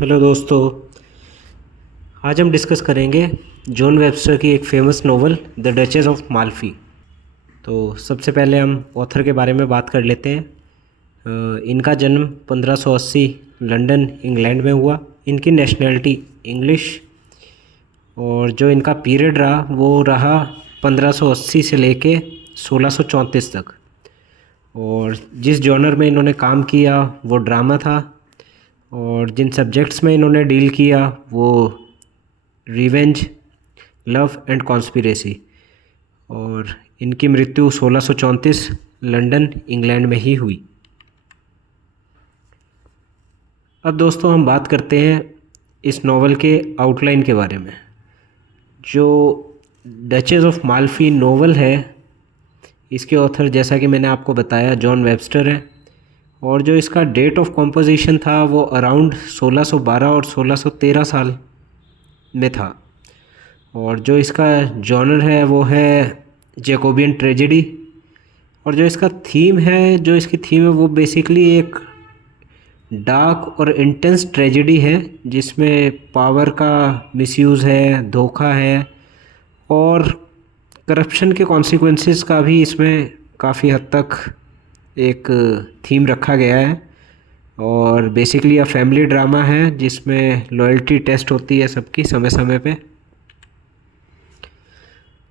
Hello दोस्तों। आज हम डिस्कस करेंगे जॉन वेबस्टर की एक famous novel the duchess of Malfi. तो सबसे पहले हम ऑथर के बारे में बात कर लेते हैं। इनका जन्म 1580 लंदन इंग्लैंड में हुआ। इनकी नेशनैलिटी इंग्लिश और जो इनका पीरियड रहा वो रहा 1580 से लेके 1634 तक। और जिस जॉनर में इन्होंने काम किया वो ड्रामा था और जिन सब्जेक्ट्स में इन्होंने डील किया वो रिवेंज, लव एंड कॉन्स्पिरेसी। और इनकी मृत्यु 1634 लंदन इंग्लैंड में ही हुई। अब दोस्तों हम बात करते हैं इस नॉवल के आउटलाइन के बारे में। जो डचेस ऑफ माल्फी नॉवल है इसके ऑथर जैसा कि मैंने आपको बताया जॉन वेबस्टर है और जो इसका डेट ऑफ कॉम्पोजिशन था वो अराउंड 1612 और 1613 साल में था। और जो इसका जॉनर है वो है जैकोबियन ट्रेजेडी। और जो इसका थीम है वो बेसिकली एक डार्क और इंटेंस ट्रेजेडी है जिसमें पावर का मिसयूज़ है, धोखा है और करप्शन के कॉन्सिक्वेंसेस का भी इसमें काफ़ी हद तक एक थीम रखा गया है। और बेसिकली यह फैमिली ड्रामा है जिसमें लॉयल्टी टेस्ट होती है सबकी समय समय पे।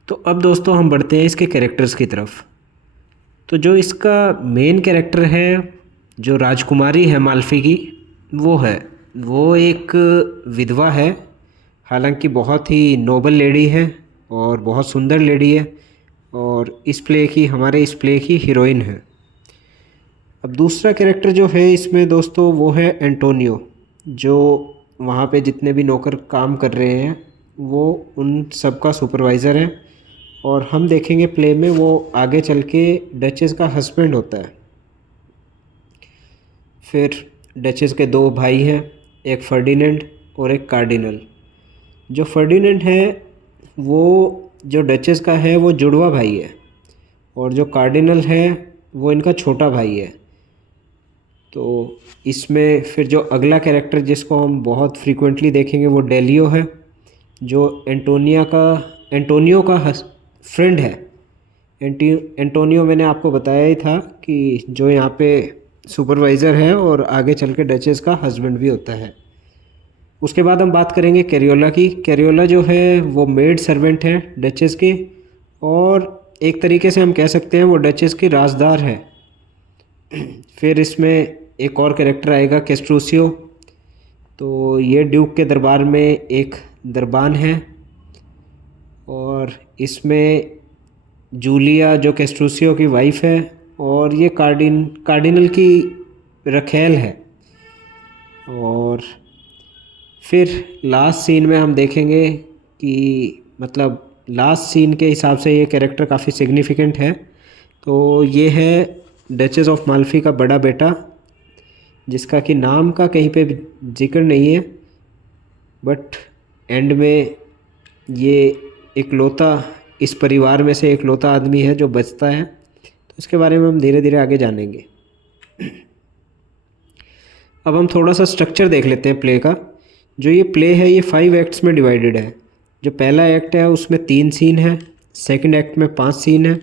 तो अब दोस्तों हम बढ़ते हैं इसके कैरेक्टर्स की तरफ। तो जो इसका मेन कैरेक्टर है, जो राजकुमारी है माल्फी की, वो एक विधवा है। हालांकि बहुत ही नोबल लेडी है और बहुत सुंदर लेडी है और हमारे इस प्ले की हीरोइन है। अब दूसरा कैरेक्टर जो है इसमें दोस्तों वो है एंटोनियो, जो वहाँ पे जितने भी नौकर काम कर रहे हैं वो उन सब का सुपरवाइज़र है। और हम देखेंगे प्ले में वो आगे चल के डचेस का हस्बैंड होता है। फिर डचेस के दो भाई हैं, एक फर्डिनेंड और एक कार्डिनल। जो फर्डिनेंड है वो जो डचेस का है वो जुड़वा भाई है और जो कार्डिनल है वो इनका छोटा भाई है। तो इसमें फिर जो अगला कैरेक्टर जिसको हम बहुत फ्रीक्वेंटली देखेंगे वो डेलियो है, जो एंटोनियो का फ्रेंड है। एंटोनियो मैंने आपको बताया ही था कि जो यहाँ पे सुपरवाइज़र है और आगे चल के डचेस का हस्बैंड भी होता है। उसके बाद हम बात करेंगे कैरियोला की। कैरियोला जो है वो मेड सर्वेंट है डचेस की और एक तरीके से हम कह सकते हैं वो डचेस की राजदार है। फिर इसमें एक और कैरेक्टर आएगा कैस्ट्रूसियो। तो ये ड्यूक के दरबार में एक दरबान है और इसमें जूलिया जो कैस्ट्रूसियो की वाइफ है और ये कार्डिनल की रखेल है। और फिर लास्ट सीन में हम देखेंगे कि मतलब लास्ट सीन के हिसाब से ये कैरेक्टर काफ़ी सिग्निफिकेंट है। तो ये है डचेस ऑफ माल्फी का बड़ा बेटा, जिसका कि नाम का कहीं पे जिक्र नहीं है, बट एंड में ये इकलौता इस परिवार में से इकलौता आदमी है जो बचता है। तो इसके बारे में हम धीरे धीरे आगे जानेंगे। अब हम थोड़ा सा स्ट्रक्चर देख लेते हैं प्ले का। जो ये प्ले है ये 5 एक्ट्स में डिवाइडेड है। जो पहला एक्ट है उसमें 3 सीन है, सेकंड एक्ट में 5 सीन है,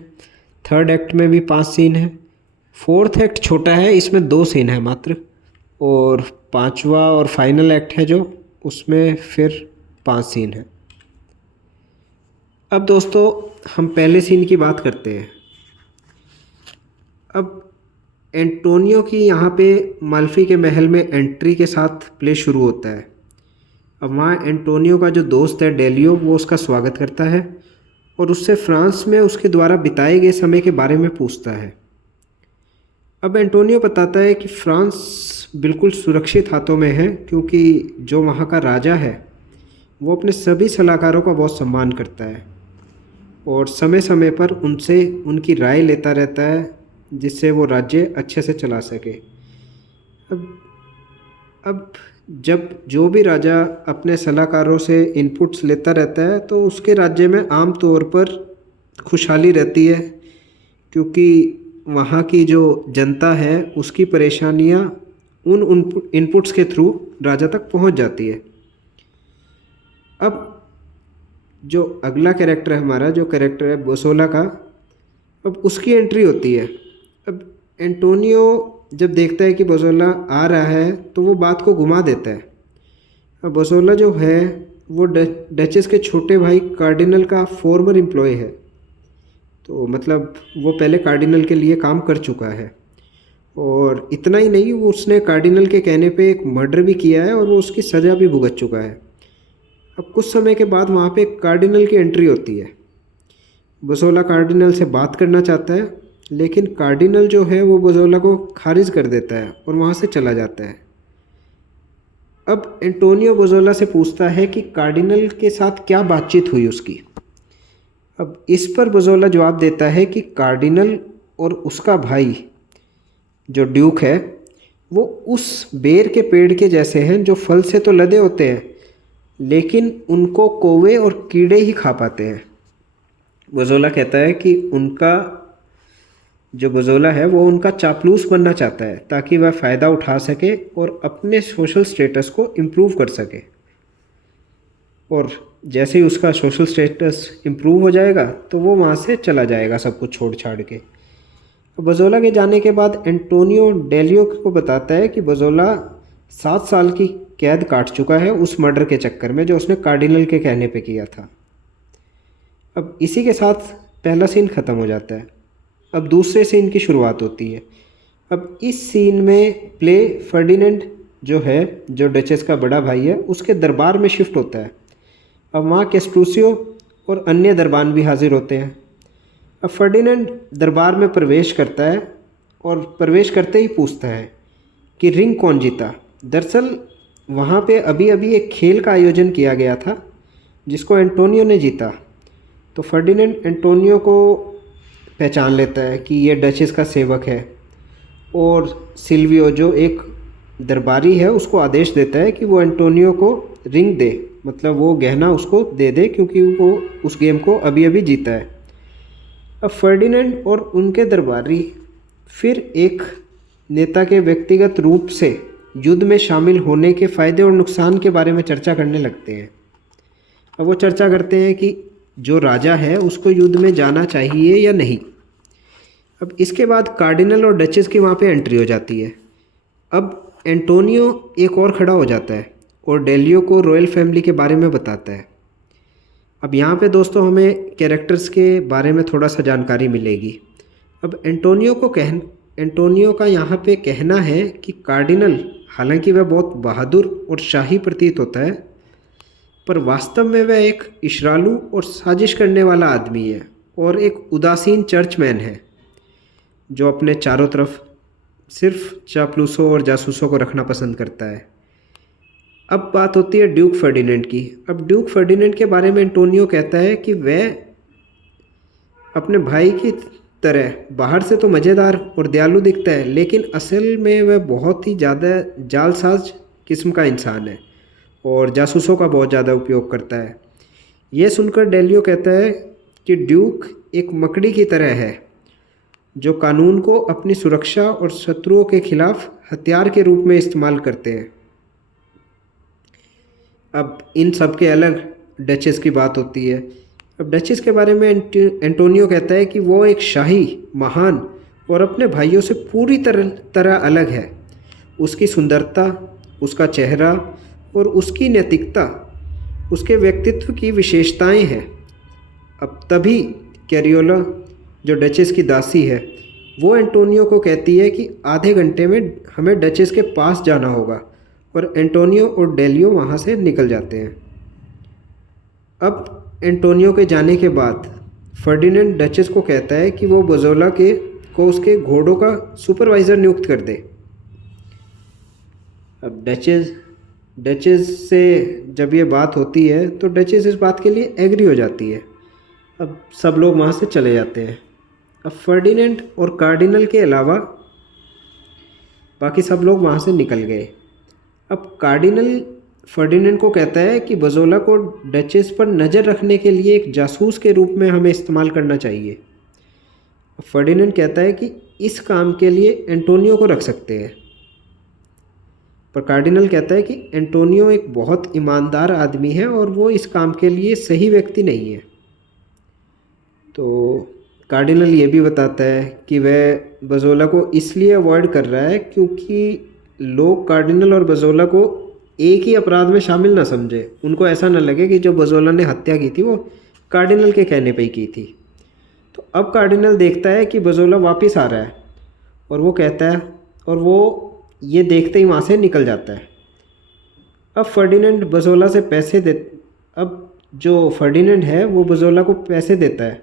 थर्ड एक्ट में भी 5 सीन है, फोर्थ एक्ट छोटा है इसमें 2 सीन है मात्र, और पांचवा और फाइनल एक्ट है जो उसमें फिर 5 सीन है। अब दोस्तों हम पहले सीन की बात करते हैं। अब एंटोनियो की यहाँ पे माल्फी के महल में एंट्री के साथ प्ले शुरू होता है। अब वहाँ एंटोनियो का जो दोस्त है डेलियो वो उसका स्वागत करता है और उससे फ्रांस में उसके द्वारा बिताए गए समय के बारे में पूछता है। अब एंटोनियो बताता है कि फ्रांस बिल्कुल सुरक्षित हाथों में है क्योंकि जो वहाँ का राजा है वो अपने सभी सलाहकारों का बहुत सम्मान करता है और समय समय पर उनसे उनकी राय लेता रहता है जिससे वो राज्य अच्छे से चला सके। अब जब जो भी राजा अपने सलाहकारों से इनपुट्स लेता रहता है तो उसके राज्य में आम तौर पर खुशहाली रहती है, क्योंकि वहाँ की जो जनता है उसकी परेशानियाँ उन इनपुट्स के थ्रू राजा तक पहुंच जाती है। अब जो अगला कैरेक्टर है हमारा, जो कैरेक्टर है बोसोला का, अब उसकी एंट्री होती है। अब एंटोनियो जब देखता है कि बोसोला आ रहा है तो वो बात को घुमा देता है। अब बोसोला जो है वो डचेस के छोटे भाई कार्डिनल का फॉर्मर एम्प्लॉय है, तो मतलब वो पहले कार्डिनल के लिए काम कर चुका है। और इतना ही नहीं, वो उसने कार्डिनल के कहने पे एक मर्डर भी किया है और वो उसकी सज़ा भी भुगत चुका है। अब कुछ समय के बाद वहाँ पे कार्डिनल की एंट्री होती है। बोसोला कार्डिनल से बात करना चाहता है, लेकिन कार्डिनल जो है वो बोसोला को खारिज कर देता है और वहाँ से चला जाता है। अब एंटोनियो बोसोला से पूछता है कि कार्डिनल के साथ क्या बातचीत हुई उसकी। अब इस पर बोसोला जवाब देता है कि कार्डिनल और उसका भाई जो ड्यूक है वो उस बेर के पेड़ के जैसे हैं जो फल से तो लदे होते हैं, लेकिन उनको कौवे और कीड़े ही खा पाते हैं। बोसोला कहता है कि उनका जो बोसोला है वो उनका चापलूस बनना चाहता है ताकि वह फ़ायदा उठा सके और अपने सोशल स्टेटस को इम्प्रूव कर सके। और जैसे ही उसका सोशल स्टेटस इम्प्रूव हो जाएगा तो वो वहाँ से चला जाएगा सब कुछ छोड़ छाड़ के। बोसोला के जाने के बाद एंटोनियो डेलियो को बताता है कि बोसोला 7 साल की कैद काट चुका है उस मर्डर के चक्कर में जो उसने कार्डिनल के कहने पे किया था। अब इसी के साथ पहला सीन ख़त्म हो जाता है। अब दूसरे सीन की शुरुआत होती है। अब इस सीन में प्ले फर्डिनेंड जो है, जो डचेस का बड़ा भाई है, उसके दरबार में शिफ्ट होता है। अब वहाँ कैस्ट्रूसियो और अन्य दरबान भी हाजिर होते हैं। अब फर्डिनेंड दरबार में प्रवेश करता है और प्रवेश करते ही पूछता है कि रिंग कौन जीता। दरअसल वहाँ पे अभी अभी एक खेल का आयोजन किया गया था जिसको एंटोनियो ने जीता। तो फर्डिनेंड एंटोनियो को पहचान लेता है कि ये डचेस का सेवक है, और सिल्वियो जो एक दरबारी है उसको आदेश देता है कि वो एंटोनियो को रिंग दे, मतलब वो गहना उसको दे दे, क्योंकि वो उस गेम को अभी अभी जीता है। अब फर्डिनेंड और उनके दरबारी फिर एक नेता के व्यक्तिगत रूप से युद्ध में शामिल होने के फ़ायदे और नुकसान के बारे में चर्चा करने लगते हैं। अब वो चर्चा करते हैं कि जो राजा है उसको युद्ध में जाना चाहिए या नहीं। अब इसके बाद कार्डिनल और डचेस की वहाँ पे एंट्री हो जाती है। अब एंटोनियो एक और खड़ा हो जाता है और डेलियो को रॉयल फैमिली के बारे में बताता है। अब यहाँ पे दोस्तों हमें कैरेक्टर्स के बारे में थोड़ा सा जानकारी मिलेगी। अब एंटोनियो का यहाँ पे कहना है कि कार्डिनल, हालांकि वह बहुत बहादुर और शाही प्रतीत होता है, पर वास्तव में वह एक इशरालू और साजिश करने वाला आदमी है और एक उदासीन चर्चमैन है जो अपने चारों तरफ सिर्फ चापलूसों और जासूसों को रखना पसंद करता है। अब बात होती है ड्यूक फर्डिनेंड की। अब ड्यूक फर्डिनेंड के बारे में एंटोनियो कहता है कि वह अपने भाई की तरह बाहर से तो मज़ेदार और दयालु दिखता है, लेकिन असल में वह बहुत ही ज़्यादा जालसाज किस्म का इंसान है और जासूसों का बहुत ज़्यादा उपयोग करता है। यह सुनकर डेलियो कहता है कि ड्यूक एक मकड़ी की तरह है जो कानून को अपनी सुरक्षा और शत्रुओं के खिलाफ हथियार के रूप में इस्तेमाल करते हैं। अब इन सब के अलग डचेस की बात होती है। अब डचेस के बारे में एंटोनियो कहता है कि वो एक शाही, महान और अपने भाइयों से पूरी तरह अलग है। उसकी सुंदरता, उसका चेहरा और उसकी नैतिकता उसके व्यक्तित्व की विशेषताएं हैं। अब तभी कैरियोला जो डचेस की दासी है वो एंटोनियो को कहती है कि आधे घंटे में हमें डचेस के पास जाना होगा, और एंटोनियो और डेलियो वहाँ से निकल जाते हैं। अब एंटोनियो के जाने के बाद फर्डिनेंड डचेस को कहता है कि वो बोसोला को उसके घोड़ों का सुपरवाइज़र नियुक्त कर दे। अब डचेस से जब ये बात होती है तो डचेस इस बात के लिए एग्री हो जाती है। अब सब लोग वहाँ से चले जाते हैं। अब फर्डिनेंड और कार्डिनल के अलावा बाकी सब लोग वहाँ से निकल गए। अब कार्डिनल फर्डिनेंड को कहता है कि बोसोला को डचेस पर नज़र रखने के लिए एक जासूस के रूप में हमें इस्तेमाल करना चाहिए। फर्डिनेंड कहता है कि इस काम के लिए एंटोनियो को रख सकते हैं। पर कार्डिनल कहता है कि एंटोनियो एक बहुत ईमानदार आदमी है और वो इस काम के लिए सही व्यक्ति नहीं है। तो कार्डिनल ये भी बताता है कि वह बज़ोला को इसलिए अवॉइड कर रहा है क्योंकि लोग कार्डिनल और बज़ोला को एक ही अपराध में शामिल ना समझे। उनको ऐसा ना लगे कि जो बज़ोला ने हत्या की थी वो कार्डिनल के कहने पे ही की थी। तो अब कार्डिनल देखता है कि बज़ोला वापस आ रहा है और वो कहता है, और वो ये देखते ही वहाँ से निकल जाता है। अब फर्डिनेंड बज़ोला से पैसे दे अब जो फर्डिनेंड है वो बज़ोला को पैसे देता है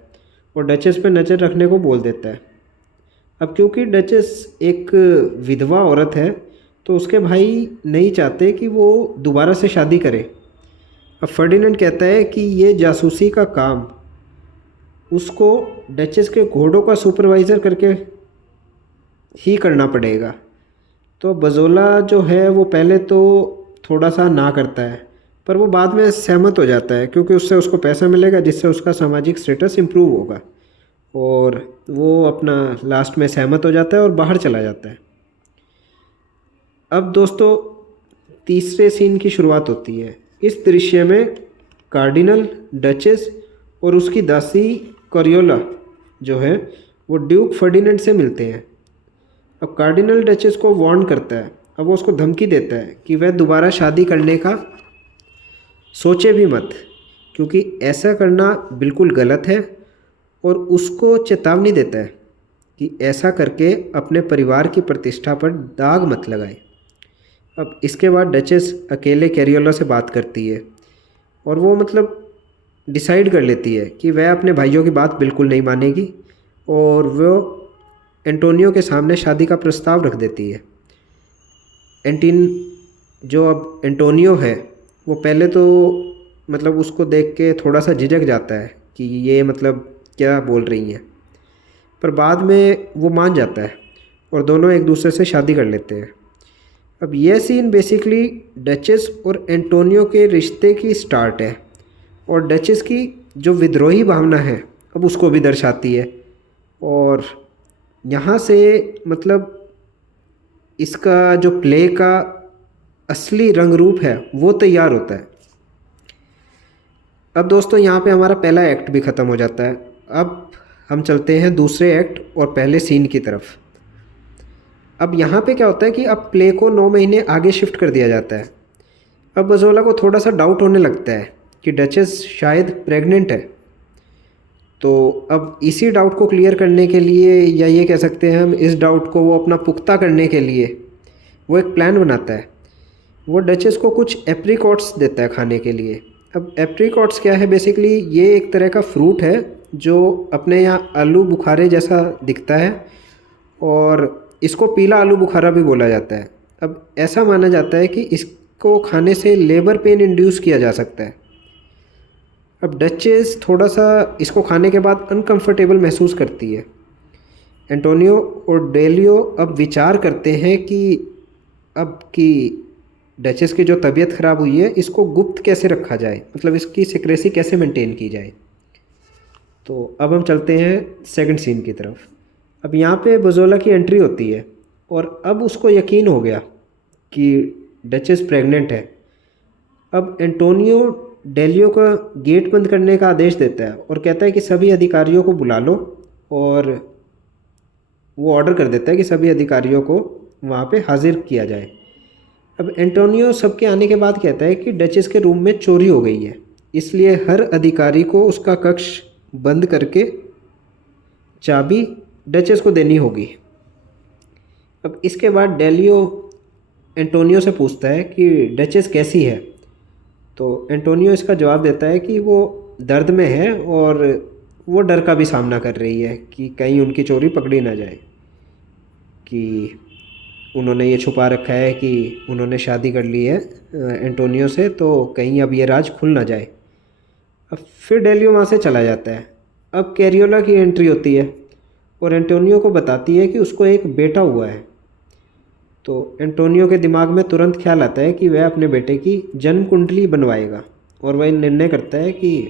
और डचेस पे नज़र रखने को बोल देता है। अब क्योंकि डचेस एक विधवा औरत है तो उसके भाई नहीं चाहते कि वो दोबारा से शादी करे। अब फर्डिनेंड कहता है कि ये जासूसी का काम उसको डचेस के घोड़ों का सुपरवाइज़र करके ही करना पड़ेगा। तो बज़ोला जो है वो पहले तो थोड़ा सा ना करता है, पर वो बाद में सहमत हो जाता है क्योंकि उससे उसको पैसा मिलेगा जिससे उसका सामाजिक स्टेटस इम्प्रूव होगा, और वो अपना लास्ट में सहमत हो जाता है और बाहर चला जाता है। अब दोस्तों तीसरे सीन की शुरुआत होती है। इस दृश्य में कार्डिनल, डचेस और उसकी दासी कॉरियोला जो है वो ड्यूक फर्डिनेंड से मिलते हैं। अब कार्डिनल डचेस को वार्न करता है, अब वो उसको धमकी देता है कि वह दोबारा शादी करने का सोचे भी मत, क्योंकि ऐसा करना बिल्कुल गलत है, और उसको चेतावनी देता है कि ऐसा करके अपने परिवार की प्रतिष्ठा पर दाग मत लगाए। अब इसके बाद डचेस अकेले कैरियोला से बात करती है और वो मतलब डिसाइड कर लेती है कि वह अपने भाइयों की बात बिल्कुल नहीं मानेगी, और वो एंटोनियो के सामने शादी का प्रस्ताव रख देती है। जो अब एंटोनियो है वो पहले तो मतलब उसको देख के थोड़ा सा झिझक जाता है कि ये मतलब क्या बोल रही हैं, पर बाद में वो मान जाता है और दोनों एक दूसरे से शादी कर लेते हैं। अब यह सीन बेसिकली डचेस और एंटोनियो के रिश्ते की स्टार्ट है, और डचेस की जो विद्रोही भावना है अब उसको भी दर्शाती है, और यहाँ से मतलब इसका जो प्ले का असली रंग रूप है वो तैयार होता है। अब दोस्तों यहाँ पे हमारा पहला एक्ट भी ख़त्म हो जाता है। अब हम चलते हैं दूसरे एक्ट और पहले सीन की तरफ। अब यहाँ पे क्या होता है कि अब प्ले को 9 महीने आगे शिफ्ट कर दिया जाता है। अब बज़ोला को थोड़ा सा डाउट होने लगता है कि डचेस शायद प्रेग्नेंट है। तो अब इसी डाउट को क्लियर करने के लिए, या ये कह सकते हैं हम इस डाउट को वो अपना पुख्ता करने के लिए, वो एक प्लान बनाता है। वो डचेस को कुछ एप्रिकॉट्स देता है खाने के लिए। अब एप्रिकॉट्स क्या है, बेसिकली ये एक तरह का फ्रूट है जो अपने यहाँ आलू बुखारे जैसा दिखता है, और इसको पीला आलू बुखारा भी बोला जाता है। अब ऐसा माना जाता है कि इसको खाने से लेबर पेन इंड्यूस किया जा सकता है। अब डचेस थोड़ा सा इसको खाने के बाद अनकंफर्टेबल महसूस करती है। एंटोनियो और डेलियो अब विचार करते हैं कि अब कि डचेस की जो तबीयत ख़राब हुई है इसको गुप्त कैसे रखा जाए, मतलब इसकी सिक्रेसी कैसे मेंटेन की जाए। तो अब हम चलते हैं सेकंड सीन की तरफ। अब यहाँ पे बज़ोला की एंट्री होती है और अब उसको यकीन हो गया कि डचेस प्रेग्नेंट है। अब एंटोनियो डेलियो का गेट बंद करने का आदेश देता है और कहता है कि सभी अधिकारियों को बुला लो, और वो ऑर्डर कर देता है कि सभी अधिकारियों को वहाँ पे हाजिर किया जाए। अब एंटोनियो सबके आने के बाद कहता है कि डचेस के रूम में चोरी हो गई है, इसलिए हर अधिकारी को उसका कक्ष बंद करके चाबी डचेस को देनी होगी। अब इसके बाद डेलियो एंटोनियो से पूछता है कि डचेस कैसी है। तो एंटोनियो इसका जवाब देता है कि वो दर्द में है और वो डर का भी सामना कर रही है कि कहीं उनकी चोरी पकड़ी ना जाए, कि उन्होंने ये छुपा रखा है कि उन्होंने शादी कर ली है एंटोनियो से, तो कहीं अब ये राज खुल ना जाए। अब फिर डेलियो वहाँ से चला जाता है। अब कैरियोला की एंट्री होती है और एंटोनियो को बताती है कि उसको एक बेटा हुआ है। तो एंटोनियो के दिमाग में तुरंत ख्याल आता है कि वह अपने बेटे की जन्म कुंडली बनवाएगा, और वह निर्णय करता है कि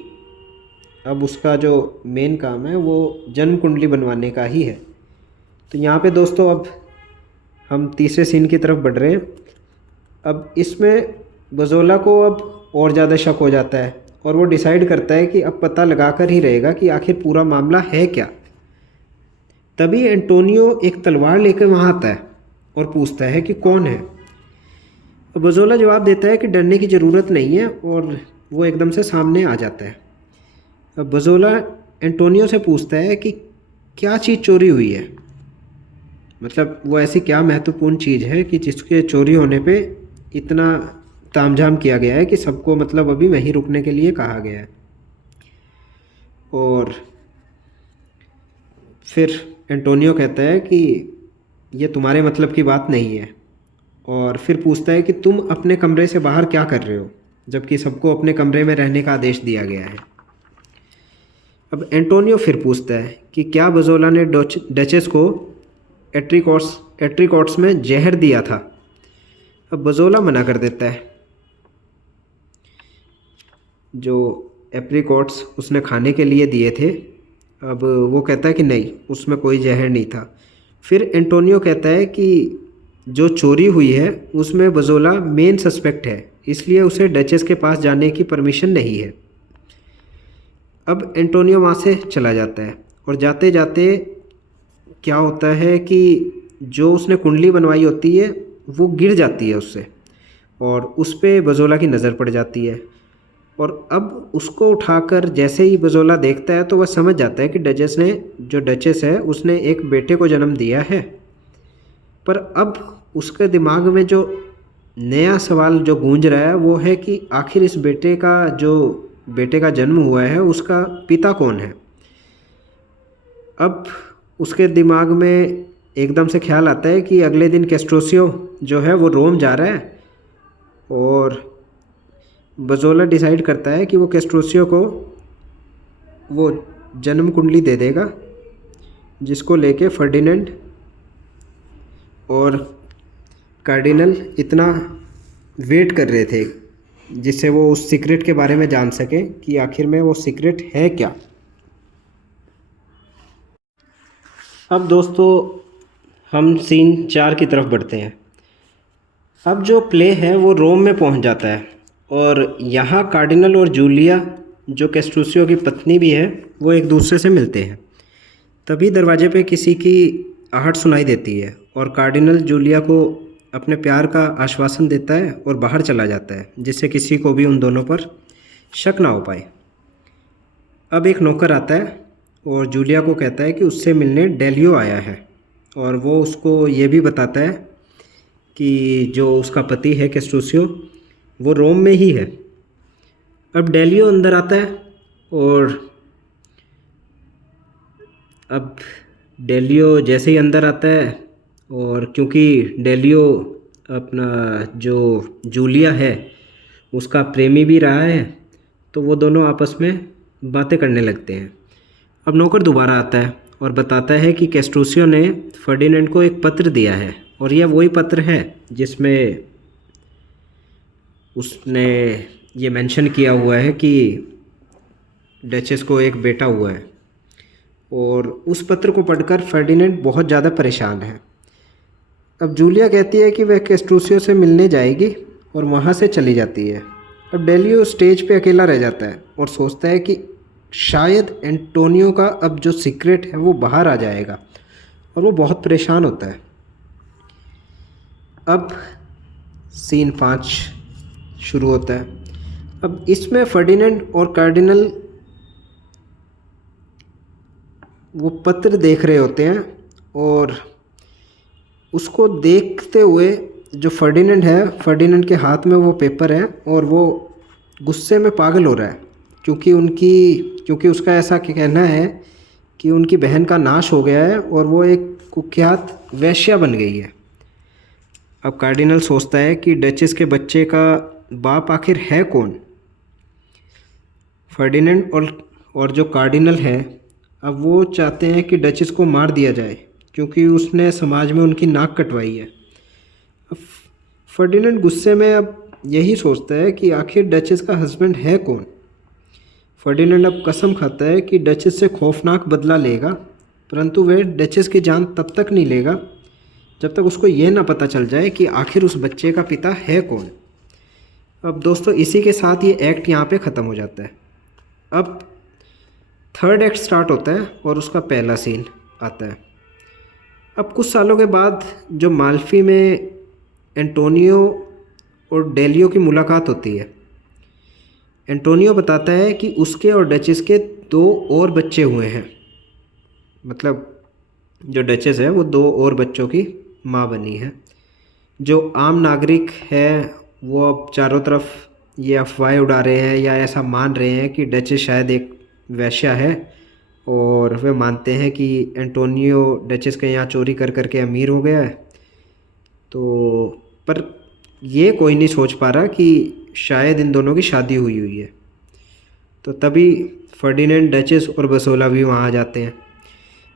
अब उसका जो मेन काम है वो जन्म कुंडली बनवाने का ही है। तो यहाँ पे दोस्तों अब हम तीसरे सीन की तरफ बढ़ रहे हैं। अब इसमें बजोला को अब और ज़्यादा शक हो जाता है और वो डिसाइड करता है कि अब पता लगा कर ही रहेगा कि आखिर पूरा मामला है क्या। तभी एंटोनियो एक तलवार लेकर वहाँ आता है और पूछता है कि कौन है। बजोला जवाब देता है कि डरने की ज़रूरत नहीं है और वो एकदम से सामने आ जाता है। अब बजोला एंटोनियो से पूछता है कि क्या चीज़ चोरी हुई है, मतलब वो ऐसी क्या महत्वपूर्ण चीज़ है कि जिसके चोरी होने पे इतना तामझाम किया गया है कि सबको मतलब अभी वहीं रुकने के लिए कहा गया है। और फिर एंटोनियो कहता है कि ये तुम्हारे मतलब की बात नहीं है और फिर पूछता है कि तुम अपने कमरे से बाहर क्या कर रहे हो जबकि सबको अपने कमरे में रहने का आदेश दिया गया है। अब एंटोनियो फिर पूछता है कि क्या बजोला ने डचेस को एट्रिकॉट्स में जहर दिया था। अब बजोला मना कर देता है। जो एप्रिकॉट्स उसने खाने के लिए दिए थे, अब वो कहता है कि नहीं, उसमें कोई जहर नहीं था। फिर एंटोनियो कहता है कि जो चोरी हुई है उसमें बजोला मेन सस्पेक्ट है, इसलिए उसे डचेस के पास जाने की परमिशन नहीं है। अब एंटोनियो वहाँ से चला जाता है और जाते जाते क्या होता है कि जो उसने कुंडली बनवाई होती है वो गिर जाती है उससे और उस पे बजोला की नज़र पड़ जाती है। और अब उसको उठाकर जैसे ही बजोला देखता है तो वह समझ जाता है कि डचेस है उसने एक बेटे को जन्म दिया है। पर अब उसके दिमाग में जो नया सवाल जो गूंज रहा है वो है कि आखिर इस बेटे का जन्म हुआ है उसका पिता कौन है। अब उसके दिमाग में एकदम से ख्याल आता है कि अगले दिन कैस्ट्रोसियो जो है वो रोम जा रहा है और बजोला डिसाइड करता है कि वो कैस्ट्रोसियो को वो जन्म कुंडली दे देगा जिसको लेके फर्डिनेंड और कार्डिनल इतना वेट कर रहे थे, जिससे वो उस सीक्रेट के बारे में जान सके कि आखिर में वो सीक्रेट है क्या। अब दोस्तों हम सीन 4 की तरफ बढ़ते हैं। अब जो प्ले है वो रोम में पहुंच जाता है और यहाँ कार्डिनल और जूलिया जो कैस्ट्रोसियो की पत्नी भी है वो एक दूसरे से मिलते हैं। तभी दरवाजे पे किसी की आहट सुनाई देती है और कार्डिनल जूलिया को अपने प्यार का आश्वासन देता है और बाहर चला जाता है जिससे किसी को भी उन दोनों पर शक ना हो पाए। अब एक नौकर आता है और जूलिया को कहता है कि उससे मिलने डेलियो आया है और वो उसको ये भी बताता है कि जो उसका पति है कैस्ट्रोसियो वो रोम में ही है। अब डेलियो अंदर आता है और अब डेलियो जैसे ही अंदर आता है और क्योंकि डेलियो अपना जो जूलिया है उसका प्रेमी भी रहा है तो वो दोनों आपस में बातें करने लगते हैं। अब नौकर दोबारा आता है और बताता है कि कैस्ट्रोसियो ने फर्डिनेंड को एक पत्र दिया है और यह वही पत्र है जिसमें उसने ये मेंशन किया हुआ है कि डचेस को एक बेटा हुआ है। और उस पत्र को पढ़कर फर्डिनेंड बहुत ज़्यादा परेशान है। अब जूलिया कहती है कि वह कैस्ट्रोसियो से मिलने जाएगी और वहाँ से चली जाती है। अब डेलियो स्टेज पे अकेला रह जाता है और सोचता है कि शायद एंटोनियो का अब जो सीक्रेट है वो बाहर आ जाएगा और वो बहुत परेशान होता है। अब सीन 5 शुरू होता है। अब इसमें फर्डिनेंड और कार्डिनल वो पत्र देख रहे होते हैं और उसको देखते हुए जो फर्डिनेंड के हाथ में वो पेपर है और वो गुस्से में पागल हो रहा है क्योंकि उसका ऐसा कहना है कि उनकी बहन का नाश हो गया है और वो एक कुख्यात वेश्या बन गई है। अब कार्डिनल सोचता है कि डचेस के बच्चे का बाप आखिर है कौन। फर्डिनेंड और जो कार्डिनल है अब वो चाहते हैं कि डचेस को मार दिया जाए क्योंकि उसने समाज में उनकी नाक कटवाई है। अब फर्डिनेंड गुस्से में अब यही सोचता है कि आखिर डचेस का हस्बैंड है कौन। फर्डिनेंड अब कसम खाता है कि डचेस से खौफनाक बदला लेगा, परंतु वह डचेस की जान तब तक नहीं लेगा जब तक उसको ये ना पता चल जाए कि आखिर उस बच्चे का पिता है कौन। अब दोस्तों इसी के साथ ये एक्ट यहाँ पे ख़त्म हो जाता है। अब थर्ड एक्ट स्टार्ट होता है और उसका पहला सीन आता है। अब कुछ सालों के बाद जो माल्फी में एंटोनियो और डेलियो की मुलाकात होती है, एंटोनियो बताता है कि उसके और डचेस के 2 और बच्चे हुए हैं। मतलब जो डचेस है वो 2 और बच्चों की माँ बनी है। जो आम नागरिक है वो अब चारों तरफ ये अफवाहें उड़ा रहे हैं या ऐसा मान रहे हैं कि डचेस शायद एक वेश्या है, और वे मानते हैं कि एंटोनियो डचेस के यहाँ चोरी कर कर के अमीर हो गया है। तो पर ये कोई नहीं सोच पा रहा कि शायद इन दोनों की शादी हुई हुई है। तो तभी फर्डिनेंड, डचेस और बसोला भी वहाँ आ जाते हैं।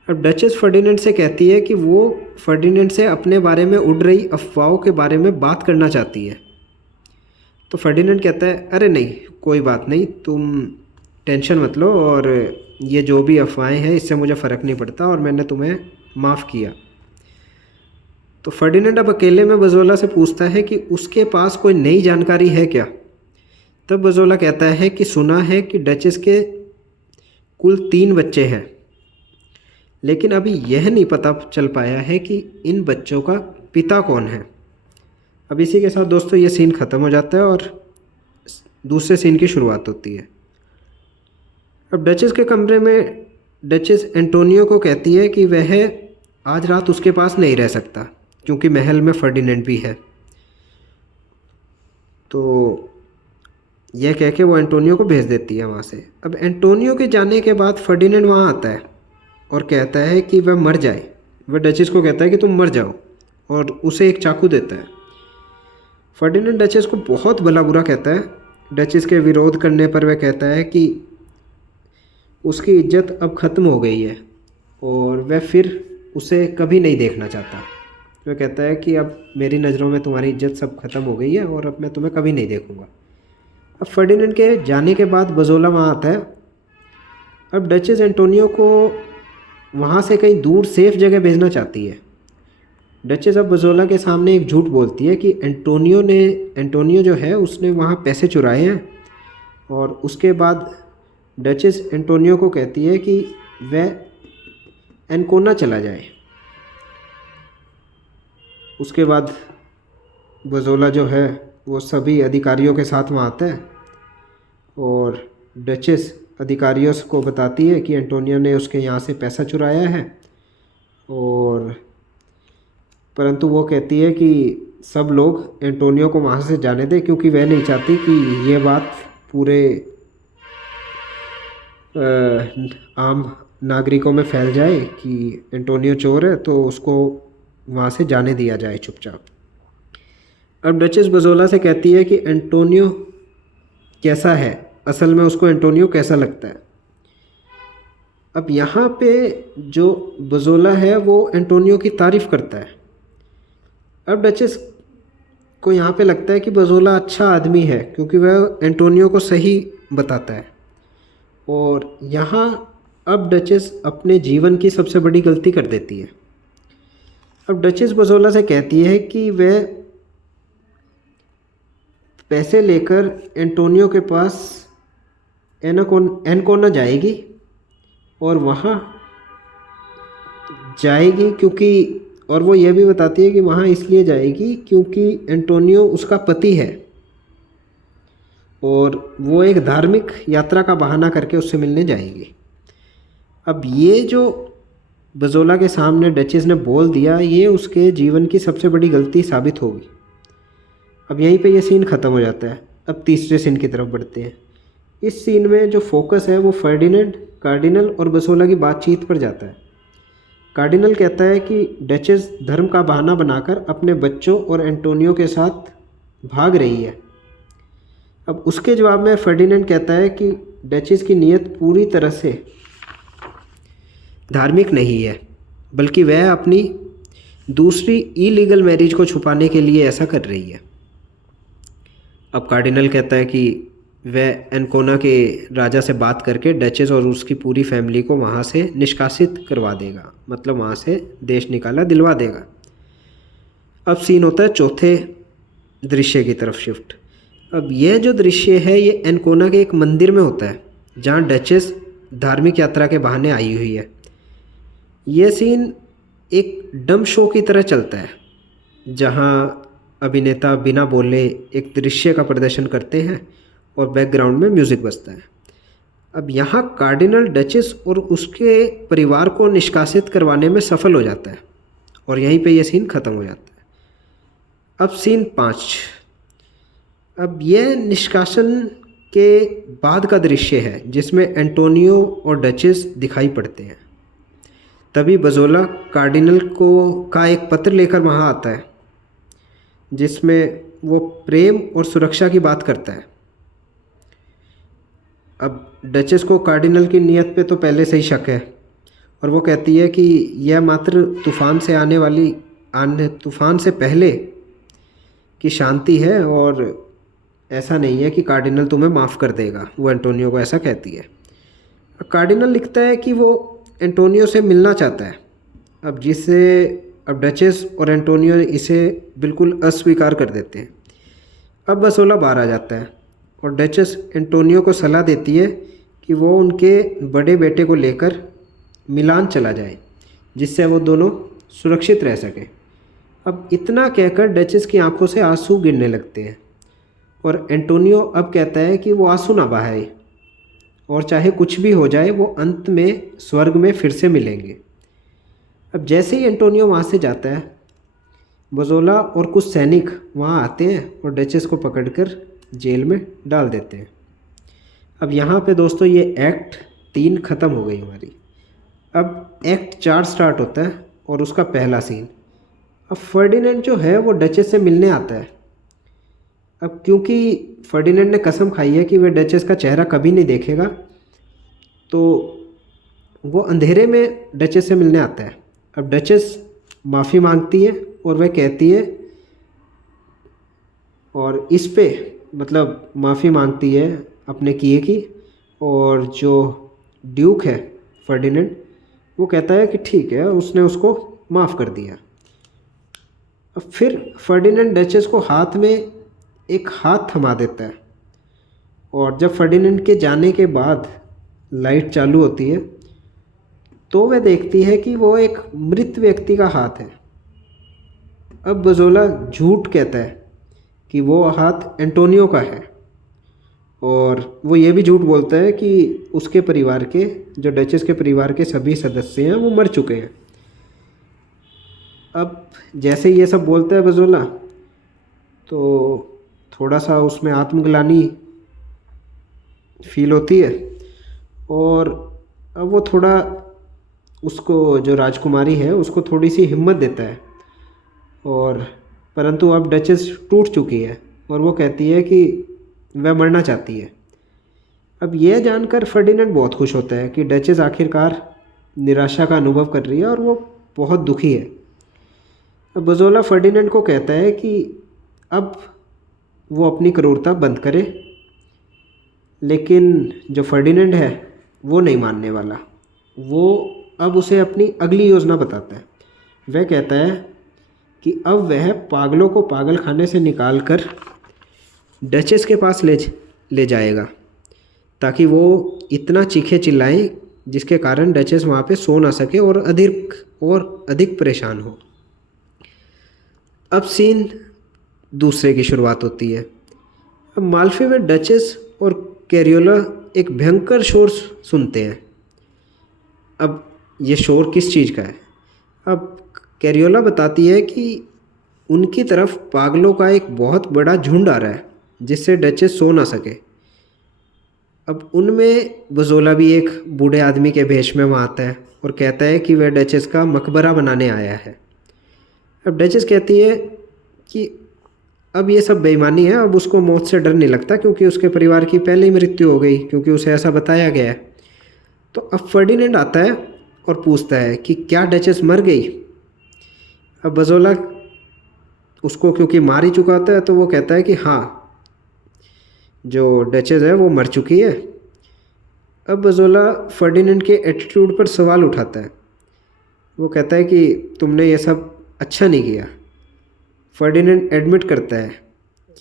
अब डचेस फर्डिनेंड से कहती है कि वो फर्डिनेंड से अपने बारे में उड़ रही अफवाहों के बारे में बात करना चाहती है। तो फर्डिनेंड कहता है, अरे नहीं, कोई बात नहीं, तुम टेंशन मत लो, और ये जो भी अफवाहें हैं इससे मुझे फ़र्क नहीं पड़ता और मैंने तुम्हें माफ़ किया। तो फर्डिनेंड अब अकेले में बजोला से पूछता है कि उसके पास कोई नई जानकारी है क्या। तब बजोला कहता है कि सुना है कि डचेस के कुल 3 बच्चे हैं, लेकिन अभी यह नहीं पता चल पाया है कि इन बच्चों का पिता कौन है। अब इसी के साथ दोस्तों ये सीन ख़त्म हो जाता है और दूसरे सीन की शुरुआत होती है। अब डचेस के कमरे में डचेस एंटोनियो को कहती है कि वह आज रात उसके पास नहीं रह सकता क्योंकि महल में फर्डिनेंड भी है। तो यह कह के वो एंटोनियो को भेज देती है वहाँ से। अब एंटोनियो के जाने के बाद फर्डिनेंड वहाँ आता है और कहता है कि वह मर जाए। वह डचेस को कहता है कि तुम मर जाओ और उसे एक चाकू देता है। फर्डिनेंड डचेस को बहुत भला बुरा कहता है। डचेस के विरोध करने पर वह कहता है कि उसकी इज्जत अब ख़त्म हो गई है और वह फिर उसे कभी नहीं देखना चाहता। वह कहता है कि अब मेरी नज़रों में तुम्हारी इज्जत सब ख़त्म हो गई है और अब मैं तुम्हें कभी नहीं देखूँगा। अब फर्डिनेंड के जाने के बाद बजोला वहाँ आता है। अब डचेस एंटोनियो को वहाँ से कहीं दूर सेफ जगह भेजना चाहती है। डचेस अब बजोला के सामने एक झूठ बोलती है कि एंटोनियो जो है उसने वहाँ पैसे चुराए हैं, और उसके बाद डचेस एंटोनियो को कहती है कि वह एनकोना चला जाए। उसके बाद बजोला जो है वो सभी अधिकारियों के साथ वहाँ आता है और डचेस अधिकारियों को बताती है कि एंटोनियो ने उसके यहाँ से पैसा चुराया है, और परंतु वो कहती है कि सब लोग एंटोनियो को वहाँ से जाने दें क्योंकि वह नहीं चाहती कि ये बात पूरे आम नागरिकों में फैल जाए कि एंटोनियो चोर है, तो उसको वहाँ से जाने दिया जाए चुपचाप। अब डचेस बजोला से कहती है कि एंटोनियो कैसा है, असल में उसको एंटोनियो कैसा लगता है। अब यहाँ पे जो बजोला है वो एंटोनियो की तारीफ़ करता है। अब डचेस को यहाँ पे लगता है कि बजोला अच्छा आदमी है क्योंकि वह एंटोनियो को सही बताता है, और यहाँ अब डचेस अपने जीवन की सबसे बड़ी गलती कर देती है। अब डचेस बजोला से कहती है कि वह पैसे लेकर एंटोनियो के पास एनकोना जाएगी, और वहाँ जाएगी क्योंकि, और वो ये भी बताती है कि वहाँ इसलिए जाएगी क्योंकि एंटोनियो उसका पति है और वो एक धार्मिक यात्रा का बहाना करके उससे मिलने जाएगी। अब ये जो बजोला के सामने डचेस ने बोल दिया, ये उसके जीवन की सबसे बड़ी गलती साबित होगी। अब यहीं पे ये सीन ख़त्म हो जाता है। अब तीसरे सीन की तरफ बढ़ते हैं। इस सीन में जो फोकस है वो फर्डिनेंड, कार्डिनल और बसोला की बातचीत पर जाता है। कार्डिनल कहता है कि डचेस धर्म का बहाना बनाकर अपने बच्चों और एंटोनियो के साथ भाग रही है। अब उसके जवाब में फर्डिनेंड कहता है कि डचेस की नीयत पूरी तरह से धार्मिक नहीं है, बल्कि वह अपनी दूसरी इलीगल मैरिज को छुपाने के लिए ऐसा कर रही है। अब कार्डिनल कहता है कि वह एनकोना के राजा से बात करके डचेस और उसकी पूरी फैमिली को वहाँ से निष्कासित करवा देगा, मतलब वहाँ से देश निकाला दिलवा देगा। अब सीन होता है चौथे दृश्य की तरफ शिफ्ट। अब यह जो दृश्य है ये एनकोना के एक मंदिर में होता है जहाँ डचेस धार्मिक यात्रा के बहाने आई हुई है। यह सीन एक डम शो की तरह चलता है जहाँ अभिनेता बिना बोले एक दृश्य का प्रदर्शन करते हैं और बैकग्राउंड में म्यूज़िक बजता है। अब यहाँ कार्डिनल डचेस और उसके परिवार को निष्कासित करवाने में सफल हो जाता है और यहीं पे ये सीन ख़त्म हो जाता है। अब सीन 5। अब यह निष्कासन के बाद का दृश्य है जिसमें एंटोनियो और डचेस दिखाई पड़ते हैं। तभी बजोला कार्डिनल का एक पत्र लेकर वहाँ आता है जिसमें वो प्रेम और सुरक्षा की बात करता है। अब डचेस को कार्डिनल की नीयत पे तो पहले से ही शक है और वो कहती है कि यह मात्र तूफान से पहले की शांति है और ऐसा नहीं है कि कार्डिनल तुम्हें माफ़ कर देगा। वो एंटोनियो को ऐसा कहती है। कार्डिनल लिखता है कि वो एंटोनियो से मिलना चाहता है। अब डचेस और एंटोनियो इसे बिल्कुल अस्वीकार कर देते हैं। अब बसोला बाहर आ जाता है और डचेस एंटोनियो को सलाह देती है कि वो उनके बड़े बेटे को लेकर मिलान चला जाए जिससे वो दोनों सुरक्षित रह सकें। अब इतना कहकर डचेस की आंखों से आंसू गिरने लगते हैं और एंटोनियो अब कहता है कि वो आंसू ना बहाए और चाहे कुछ भी हो जाए वो अंत में स्वर्ग में फिर से मिलेंगे। अब जैसे ही एंटोनियो वहाँ से जाता है बजोला और कुछ सैनिक वहाँ आते हैं और डचेस को पकड़कर जेल में डाल देते हैं। अब यहाँ पे दोस्तों ये एक्ट 3 ख़त्म हो गई हमारी। अब एक्ट 4 स्टार्ट होता है और उसका पहला सीन। अब फर्डिनेंड जो है वो डचेस से मिलने आता है। अब क्योंकि फर्डिनेंड ने कसम खाई है कि वह डचेस का चेहरा कभी नहीं देखेगा तो वो अंधेरे में डचेस से मिलने आता है। अब डचेस माफ़ी मांगती है और वह कहती है और इस पे मतलब माफ़ी मांगती है अपने किए की और जो ड्यूक है फर्डिनेंड वो कहता है कि ठीक है उसने उसको माफ़ कर दिया। अब फिर फर्डिनेंड डचेस को हाथ में एक हाथ थमा देता है और जब फर्डिनेंड के जाने के बाद लाइट चालू होती है तो वह देखती है कि वो एक मृत व्यक्ति का हाथ है। अब बजोला झूठ कहता है कि वो हाथ एंटोनियो का है और वो ये भी झूठ बोलता है कि उसके परिवार के जो डचेस के परिवार के सभी सदस्य हैं वो मर चुके हैं। अब जैसे ये सब बोलता है बजोला तो थोड़ा सा उसमें आत्मग्लानि फील होती है और अब वो थोड़ा उसको जो राजकुमारी है उसको थोड़ी सी हिम्मत देता है और परंतु अब डचेस टूट चुकी है और वो कहती है कि वह मरना चाहती है। अब यह जानकर फर्डिनेंड बहुत खुश होता है कि डचेस आखिरकार निराशा का अनुभव कर रही है और वो बहुत दुखी है। अब बजोला फर्डिनेंड को कहता है कि अब वो अपनी क्रूरता बंद करे, लेकिन जो फर्डिनेंड है वो नहीं मानने वाला। वो अब उसे अपनी अगली योजना बताता है। वह कहता है कि अब वह पागलों को पागल खाने से निकाल कर डचेस के पास ले जाएगा ताकि वो इतना चीखे चिल्लाएं जिसके कारण डचेस वहाँ पे सो ना सके और अधिक परेशान हो। अब सीन दूसरे की शुरुआत होती है। अब माल्फे में डचेस और कैरियोला एक भयंकर शोर सुनते हैं। अब ये शोर किस चीज़ का है? अब कैरियोला बताती है कि उनकी तरफ पागलों का एक बहुत बड़ा झुंड आ रहा है जिससे डचेस सो ना सके। अब उनमें बजोला भी एक बूढ़े आदमी के भेष में वहाँ आता है और कहता है कि वह डचेस का मकबरा बनाने आया है। अब डचेस कहती है कि अब ये सब बेईमानी है, अब उसको मौत से डर नहीं लगता क्योंकि उसके परिवार की पहले ही मृत्यु हो गई क्योंकि उसे ऐसा बताया गया है। तो अब फर्डिनेंड आता है और पूछता है कि क्या डचेस मर गई। अब बजोला उसको क्योंकि मार ही चुका होता है तो वो कहता है कि हाँ जो डचेस है वो मर चुकी है। अब बजोला फर्डिनेंड के एटीट्यूड पर सवाल उठाता है। वो कहता है कि तुमने ये सब अच्छा नहीं किया। फर्डिनेंड एडमिट करता है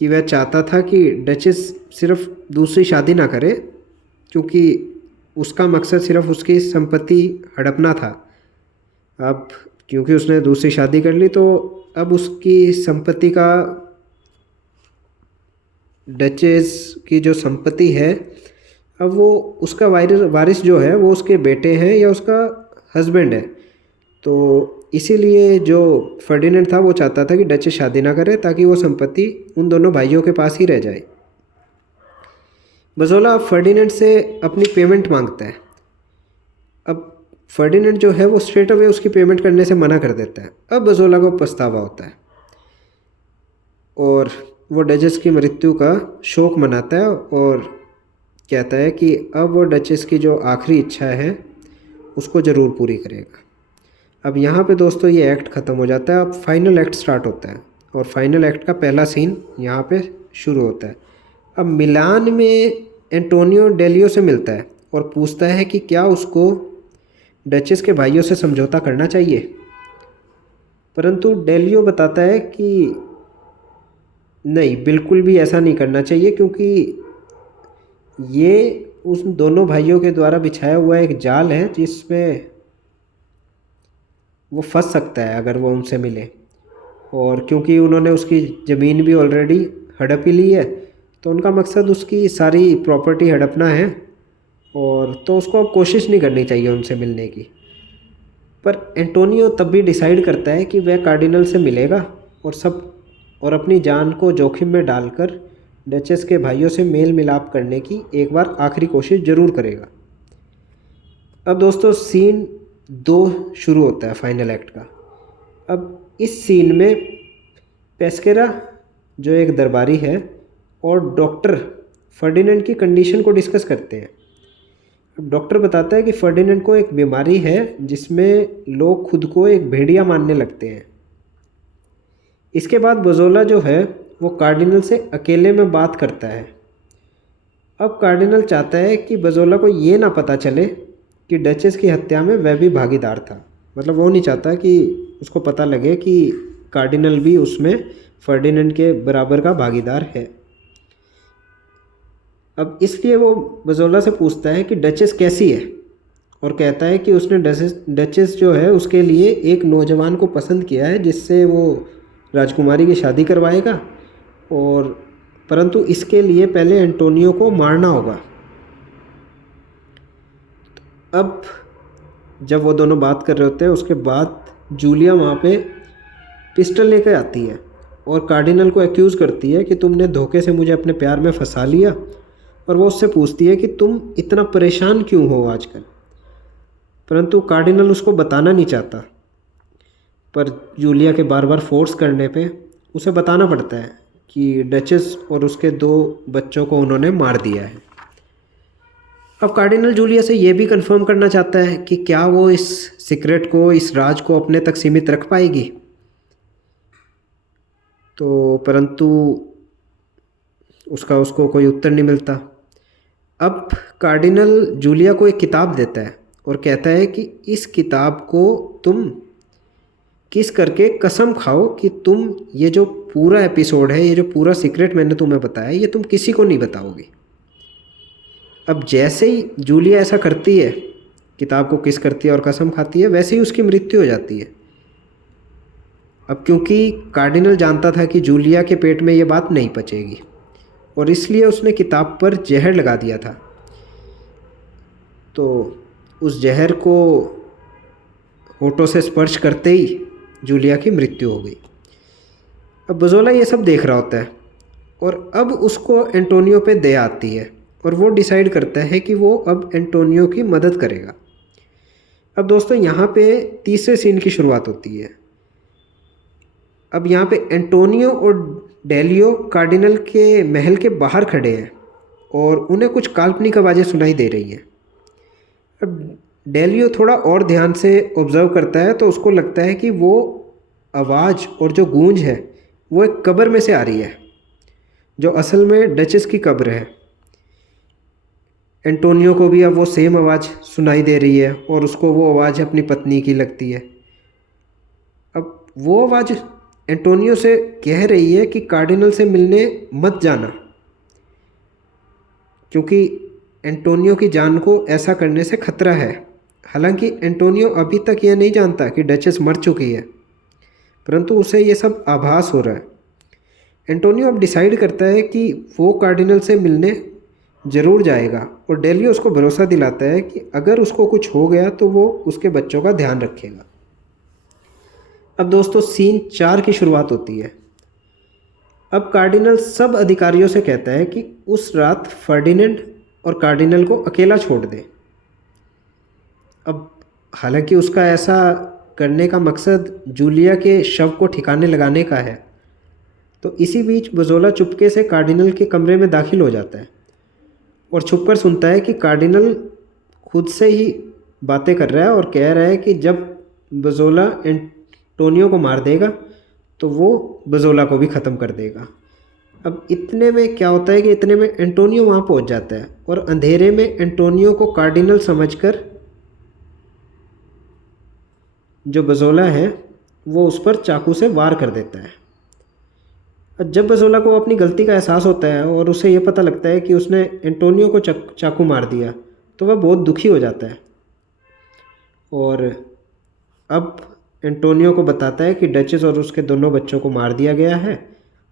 कि वह चाहता था कि डचेस सिर्फ दूसरी शादी ना करे, क्योंकि उसका मकसद सिर्फ उसकी संपत्ति हड़पना था। अब क्योंकि उसने दूसरी शादी कर ली तो अब उसकी संपत्ति का, डचेस की जो संपत्ति है, अब वो उसका वारिस जो है वो उसके बेटे हैं या उसका हस्बैंड है। तो इसीलिए जो फर्डिनेंड था वो चाहता था कि डचेस शादी ना करे ताकि वो संपत्ति उन दोनों भाइयों के पास ही रह जाए। बजोला अब फर्डिनेंड से अपनी पेमेंट मांगता है। अब फर्डिनेंड जो है वो स्ट्रेट अवे उसकी पेमेंट करने से मना कर देता है। अब बजोला को पछतावा होता है और वो डचेस की मृत्यु का शोक मनाता है और कहता है कि अब वो डचेस की जो आखिरी इच्छा है उसको ज़रूर पूरी करेगा। अब यहाँ पे दोस्तों ये एक्ट ख़त्म हो जाता है। अब फाइनल एक्ट स्टार्ट होता है और फाइनल एक्ट का पहला सीन यहाँ पे शुरू होता है। अब मिलान में एंटोनियो डेलियो से मिलता है और पूछता है कि क्या उसको डचेस के भाइयों से समझौता करना चाहिए, परंतु डेलियो बताता है कि नहीं, बिल्कुल भी ऐसा नहीं करना चाहिए, क्योंकि ये उस दोनों भाइयों के द्वारा बिछाया हुआ एक जाल है जिसमें वो फंस सकता है अगर वो उनसे मिले। और क्योंकि उन्होंने उसकी ज़मीन भी ऑलरेडी हड़प ही ली है तो उनका मकसद उसकी सारी प्रॉपर्टी हड़पना है, और तो उसको अब कोशिश नहीं करनी चाहिए उनसे मिलने की। पर एंटोनियो तब भी डिसाइड करता है कि वह कार्डिनल से मिलेगा और अपनी जान को जोखिम में डालकर डचेस के भाइयों से मेल मिलाप करने की एक बार आखिरी कोशिश ज़रूर करेगा। अब दोस्तों सीन 2 शुरू होता है फाइनल एक्ट का। अब इस सीन में पेस्केरा जो एक दरबारी है और डॉक्टर फर्डिनेंड की कंडीशन को डिस्कस करते हैं। अब डॉक्टर बताता है कि फर्डिनेंड को एक बीमारी है जिसमें लोग खुद को एक भेड़िया मानने लगते हैं। इसके बाद बजोला जो है वो कार्डिनल से अकेले में बात करता है। अब कार्डिनल चाहता है कि बजोला को ये ना पता चले कि डचेस की हत्या में वह भी भागीदार था। मतलब वो नहीं चाहता कि उसको पता लगे कि कार्डिनल भी उसमें फर्डिनेंड के बराबर का भागीदार है। अब इसलिए वो बजोला से पूछता है कि डचेस कैसी है, और कहता है कि उसने डचेस जो है उसके लिए एक नौजवान को पसंद किया है जिससे वो राजकुमारी की शादी करवाएगा, और परंतु इसके लिए पहले एंटोनियो को मारना होगा। अब जब वो दोनों बात कर रहे होते हैं उसके बाद जूलिया वहाँ पे पिस्टल लेकर आती है और कार्डिनल को एक्यूज़ करती है कि तुमने धोखे से मुझे अपने प्यार में फंसा लिया, और वो उससे पूछती है कि तुम इतना परेशान क्यों हो आजकल। परंतु कार्डिनल उसको बताना नहीं चाहता, पर जूलिया के बार बार फोर्स करने पे उसे बताना पड़ता है कि डचेस और उसके 2 बच्चों को उन्होंने मार दिया है। अब कार्डिनल जूलिया से ये भी कंफर्म करना चाहता है कि क्या वो इस सीक्रेट को, इस राज को अपने तक सीमित रख पाएगी। तो परंतु उसको कोई उत्तर नहीं मिलता। अब कार्डिनल जूलिया को एक किताब देता है और कहता है कि इस किताब को तुम किस करके कसम खाओ कि तुम ये जो पूरा एपिसोड है, ये जो पूरा सीक्रेट मैंने तुम्हें बताया, ये तुम किसी को नहीं बताओगे। अब जैसे ही जूलिया ऐसा करती है, किताब को किस करती है और कसम खाती है, वैसे ही उसकी मृत्यु हो जाती है। अब क्योंकि कार्डिनल जानता था कि जूलिया के पेट में ये बात नहीं पचेगी, और इसलिए उसने किताब पर जहर लगा दिया था। तो उस जहर को होठों से स्पर्श करते ही जूलिया की मृत्यु हो गई। अब बजोला ये सब देख रहा होता है और अब उसको एंटोनियो पे दया आती है और वो डिसाइड करता है कि वो अब एंटोनियो की मदद करेगा। अब दोस्तों यहाँ पे तीसरे सीन की शुरुआत होती है। अब यहाँ पे एंटोनियो और डेलियो कार्डिनल के महल के बाहर खड़े हैं और उन्हें कुछ काल्पनिक आवाज़ें सुनाई दे रही हैं। अब डेलियो थोड़ा और ध्यान से ऑब्ज़र्व करता है तो उसको लगता है कि वो आवाज़ और जो गूंज है वो एक कब्र में से आ रही है, जो असल में डचेस की कब्र है। एंटोनियो को भी अब वो सेम आवाज़ सुनाई दे रही है और उसको वो आवाज़ अपनी पत्नी की लगती है। अब वो आवाज़ एंटोनियो से कह रही है कि कार्डिनल से मिलने मत जाना, क्योंकि एंटोनियो की जान को ऐसा करने से खतरा है। हालांकि एंटोनियो अभी तक यह नहीं जानता कि डचेस मर चुकी है, परंतु उसे ये सब आभास हो रहा है। एंटोनियो अब डिसाइड करता है कि वो कार्डिनल से मिलने ज़रूर जाएगा और डेलियो उसको भरोसा दिलाता है कि अगर उसको कुछ हो गया तो वो उसके बच्चों का ध्यान रखेगा। अब दोस्तों सीन 4 की शुरुआत होती है। अब कार्डिनल सब अधिकारियों से कहता है कि उस रात फर्डिनेंड और कार्डिनल को अकेला छोड़ दे। अब हालांकि उसका ऐसा करने का मकसद जूलिया के शव को ठिकाने लगाने का है। तो इसी बीच बजोला चुपके से कार्डिनल के कमरे में दाखिल हो जाता है और छुपकर सुनता है कि कार्डिनल खुद से ही बातें कर रहा है और कह रहा है कि जब बजोला एंटोनियो को मार देगा तो वो बजोला को भी ख़त्म कर देगा। अब इतने में क्या होता है कि इतने में एंटोनियो वहाँ पहुँच जाता है और अंधेरे में एंटोनियो को कार्डिनल समझकर जो बजोला है वो उस पर चाकू से वार कर देता है। जब बजोला को अपनी गलती का एहसास होता है और उसे ये पता लगता है कि उसने एंटोनियो को चाकू मार दिया तो वह बहुत दुखी हो जाता है और अब एंटोनियो को बताता है कि डचेस और उसके दोनों बच्चों को मार दिया गया है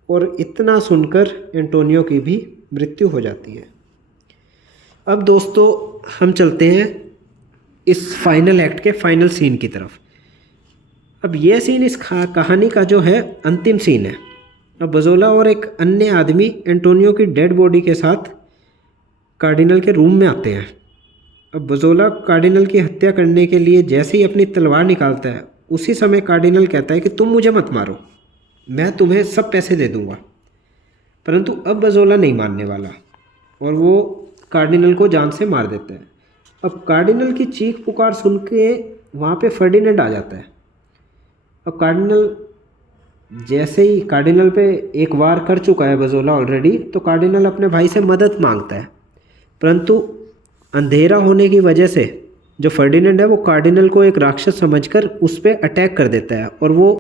और इतना सुनकर एंटोनियो की भी मृत्यु हो जाती है। अब दोस्तों हम चलते हैं इस फाइनल एक्ट के फाइनल सीन की तरफ। अब यह सीन इस कहानी का जो है अंतिम सीन है। अब बजोला और एक अन्य आदमी एंटोनियो की डेड बॉडी के साथ कार्डिनल के रूम में आते हैं। अब बजोला कार्डिनल की हत्या करने के लिए जैसे ही अपनी तलवार निकालता है उसी समय कार्डिनल कहता है कि तुम मुझे मत मारो, मैं तुम्हें सब पैसे दे दूंगा। परंतु अब बजोला नहीं मानने वाला और वो कार्डिनल को जान से मार देता है। अब कार्डिनल की चीख पुकार सुन के वहाँ पे फर्डिनेंड आ जाता है। अब कार्डिनल जैसे ही कार्डिनल पे एक वार कर चुका है बजोला ऑलरेडी, तो कार्डिनल अपने भाई से मदद मांगता है। परंतु अंधेरा होने की वजह से जो फर्डिनेंड है वो कार्डिनल को एक राक्षस समझकर उस पर अटैक कर देता है और वो